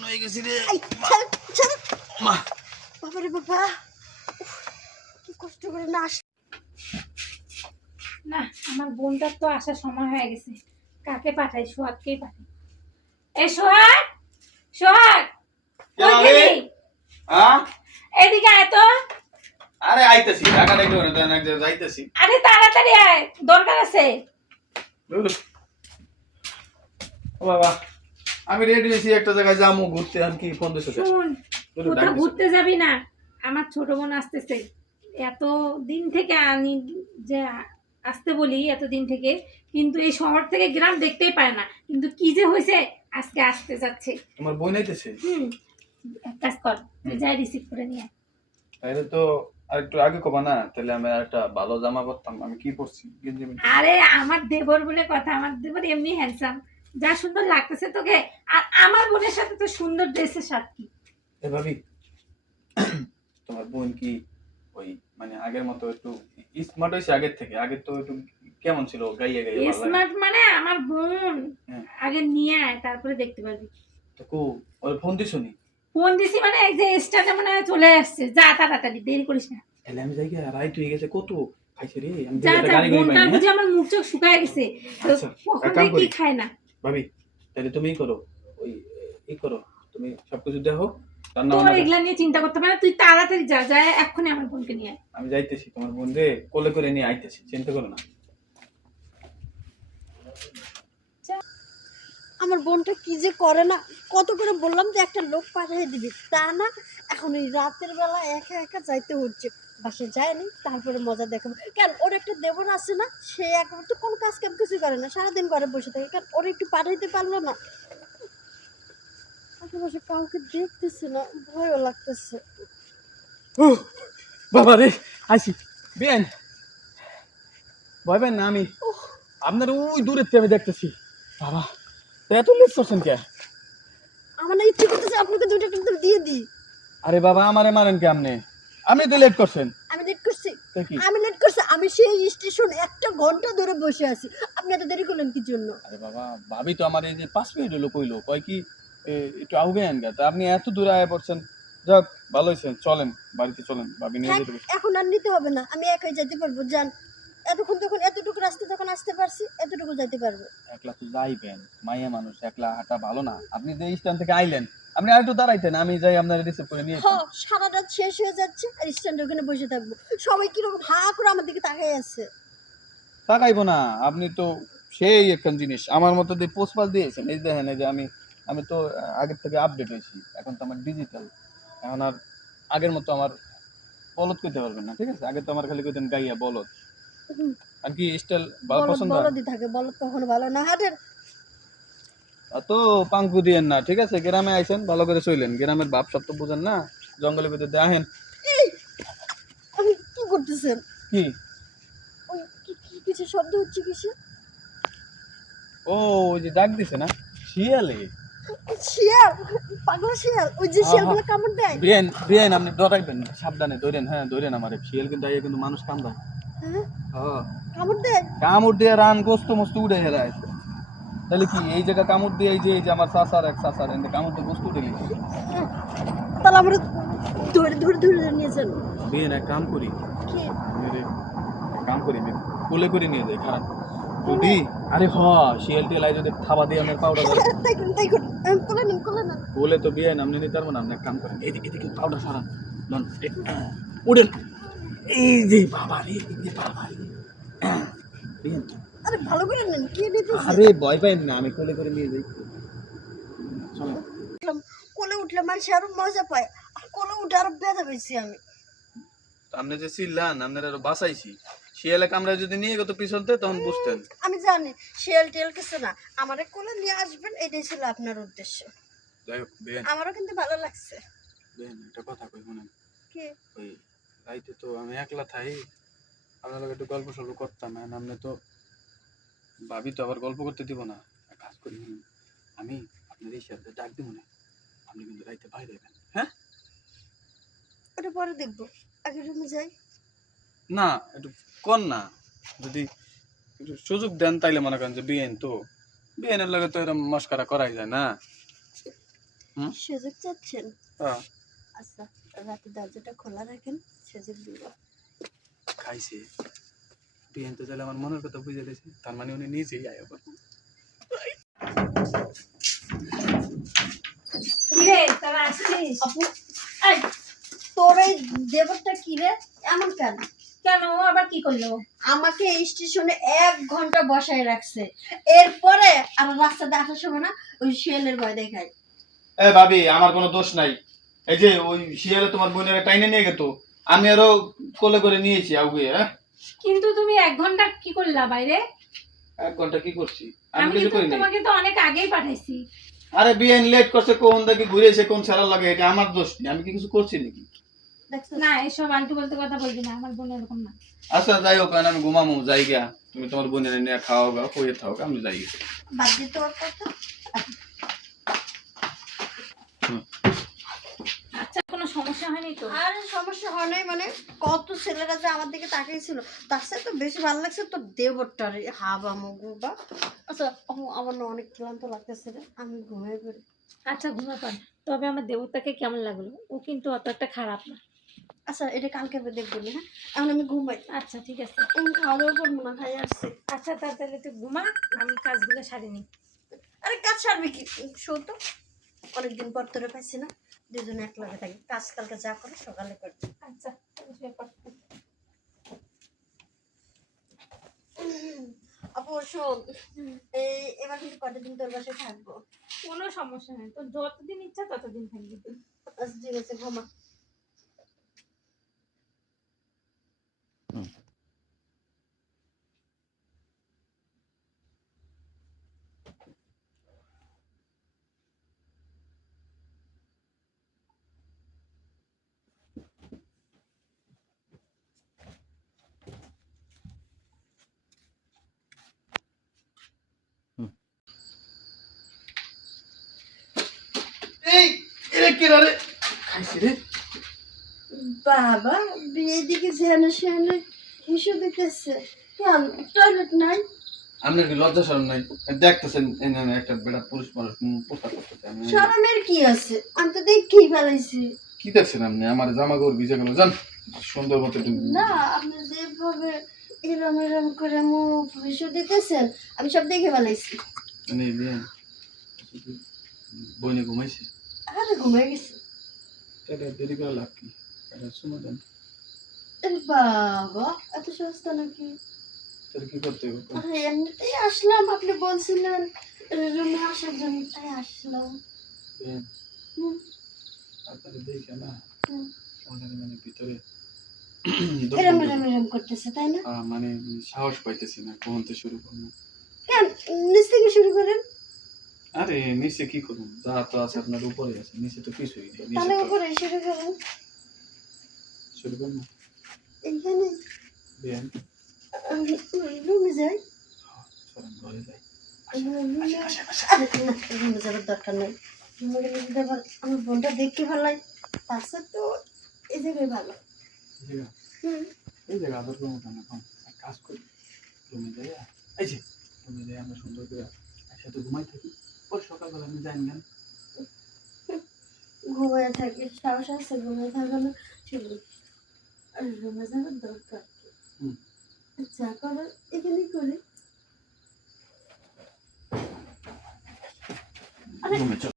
টান হয়ে গেছি রে। মা বাবা রে বাবা, কি কষ্ট করে না না, আমার বোনটার তো আসার সময় হয়ে গেছে। কাকে পাঠাই? সোহাগকেই পাঠাই। এ সোহাগ, সোহাগ কই গেলি? এদিকে আয় তো। আরে আইতেছি, টাকা দেখো না, দেন এক জায়গায় যাইতেছি। আরে তাড়াতাড়ি আয়, দরকার আছে। ও বাবা, আমি রেডি হইছি, একটা জায়গায় যামু ঘুরতে। আর কি ফোন দিছো? শুন, কোথাও ঘুরতে যাবি না? আমার ছোট বোন আসতেছে। এত দিন থেকে আমি যে আসতে বলি, এতদিন থেকে, কিন্তু এই শহর থেকে গ্রাম দেখতেই পারে না। কিন্তু কি যে হয়েছে, আজকে আসতে যাচ্ছে। তোমার বই নাইতেছে? এক কাজ কর, তুই যাই রিসিভ করে নিয়ে আয়। তাহলে তো আর একটু আগে কবা না, তাহলে আমি একটা ভালো জামা পরতাম। আমি কি পরছি? গেঞ্জি। আরে আমার দেবর বলে কথা, আমার দেবর এমনি হ্যান্ডসাম, যা সুন্দর লাগতেছে তোকে। আর আমার বোনের সাথে তো সুন্দর ড্রেসের সাথে কি। এ ভাবি, তোমার বোন কি ওই মানে আগের মতো একটু স্মার্ট হয়েছে আগের থেকে? আগে তো একটু কেমন ছিল, গাইয়ে গাইয়ে ভালো লাগে। স্মার্ট মানে আমার বোন। হ্যাঁ। আগে নিয়ে আয়, তারপরে দেখতে পারবি। তো কো ওর ফোন দিছো নি? ফোন দিছি মানে এই যে স্টার্টে মনে হয় চলে আসছে। যা তাড়াতাড়ি, দেরি করিস না। এলে আমি যাই গিয়া, রাইট হয়ে গেছে কত খাইছে রে। আমি যা একটা যা, গাড়ি করে বোনটার পাইনি। বুঝি আমার মুখ চোখ শুকায় গেছে। তো আচ্ছা, কখন এক কাম থেকে করি। কি খায় না। ভাবি, তাহলে তুমি করো, ওই করো, তুমি সবকিছু দেখো, রান্না তোর বান্না এগুলা নিয়ে চিন্তা করতে পারে না। তুই তাড়াতাড়ি যা, যা এক্ষুনি আমার বোনকে নিয়ে আয়। আমি যাইতেছি, তোমার বোন রে কোলে করে নিয়ে আইতেছি, চিন্তা করো না। আমার বোনটা কি যে করে না, কত করে বললাম যে একটা লোক পাঠিয়ে দিবি, তা না। এখন এই রাতের বেলা একা একা যাইতে হচ্ছে। বাসে যায়নি, তারপরে মজা দেখাবো কেন? ওর একটা দেবর আছে না, সে একবার তো কোনো কাজ কাম কিছু করে না, সারাদিন ঘরে বসে থাকে। কেন ওর একটু পাঠাইতে পারলো না? আশেপাশে কাউকে দেখতেছে না, ভয়ও লাগতেছে। বাবা রে, আইছি বেন, ভয় পেন না। আমি আপনার ওই দূরের থেকে আমি দেখতেছি। বাবা, তো এত লেট করছেন কে? আমার না ইচ্ছে করতেছে আপনাকে দুইটা কিন্তু দিয়ে দিই। আরে বাবা, আমারে মারেন কে? আপনি তো লেট করছেন। আমি লেট করছি? তো কি? আমি লেট করছি? আমি সেই স্টেশন 1 ঘন্টা ধরে বসে আছি, আপনি এত দেরি করলেন কি জন্য? আরে বাবা, ভাবি তো আমার এই যে 5 মিনিট হলো কইলো, কয় কি একটু আউবেন গা, তা আপনি এত দূরে আয়া পড়ছেন। যাক, ভালো হয়েছেন, চলেন বাড়িতে চলেন, ভাবি নিয়ে যেতে বলছে। এখন আর নিতে হবে না, আমি একাই যেতে পারবো। যান, এতক্ষণ যখন এতটুকু রাস্তা যখন আসতে পারছি, এতটুকু যাইতে পারবো। একলা তো যাইবেন, মাইয়া মানুষ, একলা হাঁটা ভালো না। আপনি যে স্ট্যান্ড থেকে আইলেন, আপনি আর একটু দাঁড়াইতেন, আমি যাই আপনার রিসিভ করে নিয়ে হ, সারা রাত শেষ হয়ে যাচ্ছে আর স্ট্যান্ডে ওখানে বসে থাকবো। সবাই কিরকম হা করে আমার দিকে তাকাই আছে। তাকাইবো না? আপনি তো সেই একখান জিনিস আমার মতো দিয়ে পোস্টপাল দিয়েছেন। এই দেখেন, এই যে আমি আমি তো আগের থেকে আপডেট হয়েছি, এখন তো আমার ডিজিটাল। এখন আর আগের মতো আমার বলদ কইতে পারবেন না, ঠিক আছে? আগে তো আমার খালি কইতেন গাইয়া বলদ। আর কি স্টাইল বলদ পছন্দ? বলদই থাকে, বলদ কখনো ভালো না। হাটেন। তো পাঙ্কু দিয়েন না, ঠিক আছে? গ্রামে আইছেন, ভালো করে চইলেন। গ্রামের ভাব সব তো বুঝেন না, জঙ্গলের ভিতরে দিয়ে আহেন। এই, আমি কি করতেছেন? কি? ওই কিছু শব্দ হচ্ছে কিসে? ও, ওই যে ডাক দিছে না, শিয়ালে। শিয়াল? পাগলা শিয়াল? ওই যে শিয়ালগুলো কামড় দেয়? বিয়েন বিয়েন, আপনি ডরাইবেন না, সাবধানে ধরেন। হ্যাঁ, ধরেন আমারে। শিয়াল কিন্তু আইয়া কিন্তু মানুষ কামড়ায়। হ্যাঁ, হ্যাঁ, কামড় দেয়? কামড় দিয়ে রান গোস্ত মস্ত উড়ে হেরায়। তাহলে কি এই জায়গা কামড় দিয়ে, এই যে আমার চাচার এক চাচার এনে কামড় দিয়ে গোস্ত উঠে গেছে। তাহলে আমরা ধরে ধরে ধরে নিয়েছেন। বিয়েন এক কাম করি, কি? মেরে এক কাম করি, আমি কোলে করে নিয়ে যাই। খারাপ যদি, আরে হ, শিয়াল টিয়াল আই যদি খাবার দিয়ে আমার পাউডার তাই করুন, তাই করুন। কোলে নিন, কোলে না। বলে তো বিয়েন আপনি নিতে পারবো না। আপনি এক কাম করেন, এদিকে এদিকে পাউডার সারান, লন উড়েন। এই যে বাবা রে, এই যে বাবা রে। বিয়েন, আরে ভালো করে নেন, কে নিতেছে? আরে ভয় পাইন না, আমি কোলে করে নিয়ে যাই। চলো। কোলে উঠলে মানুষ আরো মজা পায়, আর কোলে উঠে আরো ব্যথা পেয়েছি আমি। আপনি যে চিল্লান, আপনার আরো বাঁচাইছি। শিয়ালে কামড়ায় যদি নিয়ে গেতো পিছনতে, তখন বুঝতেন। আমি জানি শিয়াল টিয়াল কিছু না, আমারে কোলে নিয়ে আসবেন, এটাই ছিল আপনার উদ্দেশ্য। যাই হোক বেন, আমারও কিন্তু ভালো লাগছে। বেন একটা কথা কই শুনেন। কি? ওই রাইতে তো আমি একলা থাই, আপনার লগে একটু গল্প সল্প করতাম। এখন আপনি তো ভাবি তো আবার গল্প করতে দিব না। এক কাজ করি, শুনুন, আমি আপনার এই সাথে ডাক দিব না, আপনি কিন্তু রাইতে বাইরে যাবেন। হ্যাঁ, ওটা পরে দেখবো, আগে রুমে যাই। না একটু কর না, যদি একটু সুযোগ দেন তাইলে মনে করেন যে বিয়েন তো, বিয়েনের লগে তো এরকম মস্কারা করাই যায় না। হুম? সুযোগ চাচ্ছেন? হ্যাঁ আচ্ছা, রাতে দরজাটা খোলা রাখেন, সুযোগ দিব। খাইছে বিয়ান তো তাহলে আমার মনের কথা বুঝে গেছে, তার মানে উনি নিজেই আয়া করবো। কিরে তোরা আসছিস? আপু, এই তোর এই দেবরটা কি রে এমন কেন? কেন ও আবার কি করলো? আমাকে স্টেশনে 1 ঘন্টা বসায় রাখছে, এরপরে আর রাস্তাতে আসার সময় না ওই শিয়ালের ভয় দেখায়। এ ভাবি আমার কোনো দোষ নাই, এই যে ওই শিয়ালে তোমার বোনের টাইনে নিয়ে গেতো, আমি আরো কোলে করে নিয়েছি আউগে। হ্যাঁ কিন্তু তুমি 1 ঘন্টা কি করলা বাইরে? 1 ঘন্টা কি করছি? আমি আমি কিছু কিন্তু করি নাই। তোমাকে তো অনেক আগেই পাঠাইছি। আরে বিয়ান লেট করছে, কোন দিকে ঘুরেছে, কোন ছাড়া লাগে, এটা আমার দোষ নেই, আমি কি কিছু করছি নাকি? দেখছো না এসব আলতু বলতে কথা বলবি না, আমার বোন এরকম না। আচ্ছা যাই হোক, আমি ঘুমামু, যাই গা, তুমি তোমার বোনের নিয়ে খাওয়া গা, হয়ে থাও, আমি যাই গা। বাদ দিতে ওর কথা। আচ্ছা কোনো সমস্যা হয়নি তো? আর সমস্যা হয় নাই মানে, কত ছেলেরা যে আমার দিকে তাকিয়েছিল, তার সাথে তো বেশি ভালো লাগছে তোর দেবরটার হাবা মগুবা। আচ্ছা আমার না অনেক ক্লান্ত লাগতেছে রে, আমি ঘুমিয়ে পড়ি। আচ্ছা ঘুমা পান। তবে আমার দেবতাকে কেমন লাগলো? ও কিন্তু অত একটা খারাপ না। আচ্ছা এটা কালকে দেখবো না, হ্যাঁ এখন আমি ঘুমাই। আচ্ছা ঠিক আছে। আমি খাওয়া দাওয়া করবো না, খাই আসছি। আচ্ছা তাহলে তুই ঘুমা, আমি কাজগুলো সারি নি। আরে কাজ সারবি কি, শো তো, অনেকদিন পর তোরে পাইছি না, দুজনে এক লগে থাকি, কাজ কালকে যা করে সকালে করবি। আচ্ছা তাহলে শুয়ে পড়। আপু শোন, এবার কিন্তু কটা দিন তোর বাসায় থাকবো। কোনো সমস্যা নেই, তোর যতদিন ইচ্ছা ততদিন থাকবি তুই। আচ্ছা ঠিক আছে, ঘুমা। এই এরে কি রে খাইছে রে? বাবা বিয়ে দিকে যেন সেখানে হিসু দিতেছে, কেন টয়লেট নাই? আপনার কি লজ্জা শরম নাই? দেখতেছেন এখানে একটা বেটা পুরুষ মানুষ পোশাক করতেছে, আমি শরমের কি আছে, আমি তো দেখেই ফেলাইছি। কি দেখছেন আপনি? আমার জামা কাপড় ভিজে গেল, জান সুন্দর মতো একটু না আপনি যেভাবে এরম এরম করে মুখ হিসু দিতেছেন, আমি সব দেখে ফেলাইছি। মানে বইনে ঘুমাইছে, আরে ঘুমিয়ে গেছি। এটা দেরি করে লাভ কি? এটা শুনো দেন, আরে বাবা এত সস্তা নাকি? তাহলে কি করতে হবে? আরে এমনিতেই আসলাম, আপনি বলছিলেন রুমে আসার জন্য, তাই আসলাম। হুম, আপনারা দেখে না হুম। আমাদের মানে ভিতরে এরম এরম এরম করতেছে তাই না? মানে সাহস পাইতেছি না, কমতে শুরু করবো। কেন নিচ থেকে শুরু করেন, আরে নিচে কি করুন, যা তো আছে আপনার উপরে আছে, নিচে তো কিছুই নেই, নিচে তাহলে তো উপরে শুরু করেন। শুরু করবো। এইখানে বিয়ান রুমে যাই। চলেন ঘরে যাই। রুমে যাওয়ার দরকার নেই, রুমে গেলে যদি আবার আমার বোনটা দেখতে ভালো লাগে, তার সাথে তো এই জায়গায় ভালো। এই জায়গা, হুম, এই জায়গা আদর করবো কেন? এখন এক কাজ করি, রুমে যাই, এই যে রুমে যাই, আমরা সুন্দর করে একসাথে ঘুমাই থাকি, পরে সকালবেলা আমি জানি না। ঘুমিয়ে থাকি, সাহস আছে ঘুমিয়ে থাকানো, ঠিক আর রুমে যাওয়ার দরকার কি? হুম। যা করার এখানেই করি। রুমে চল।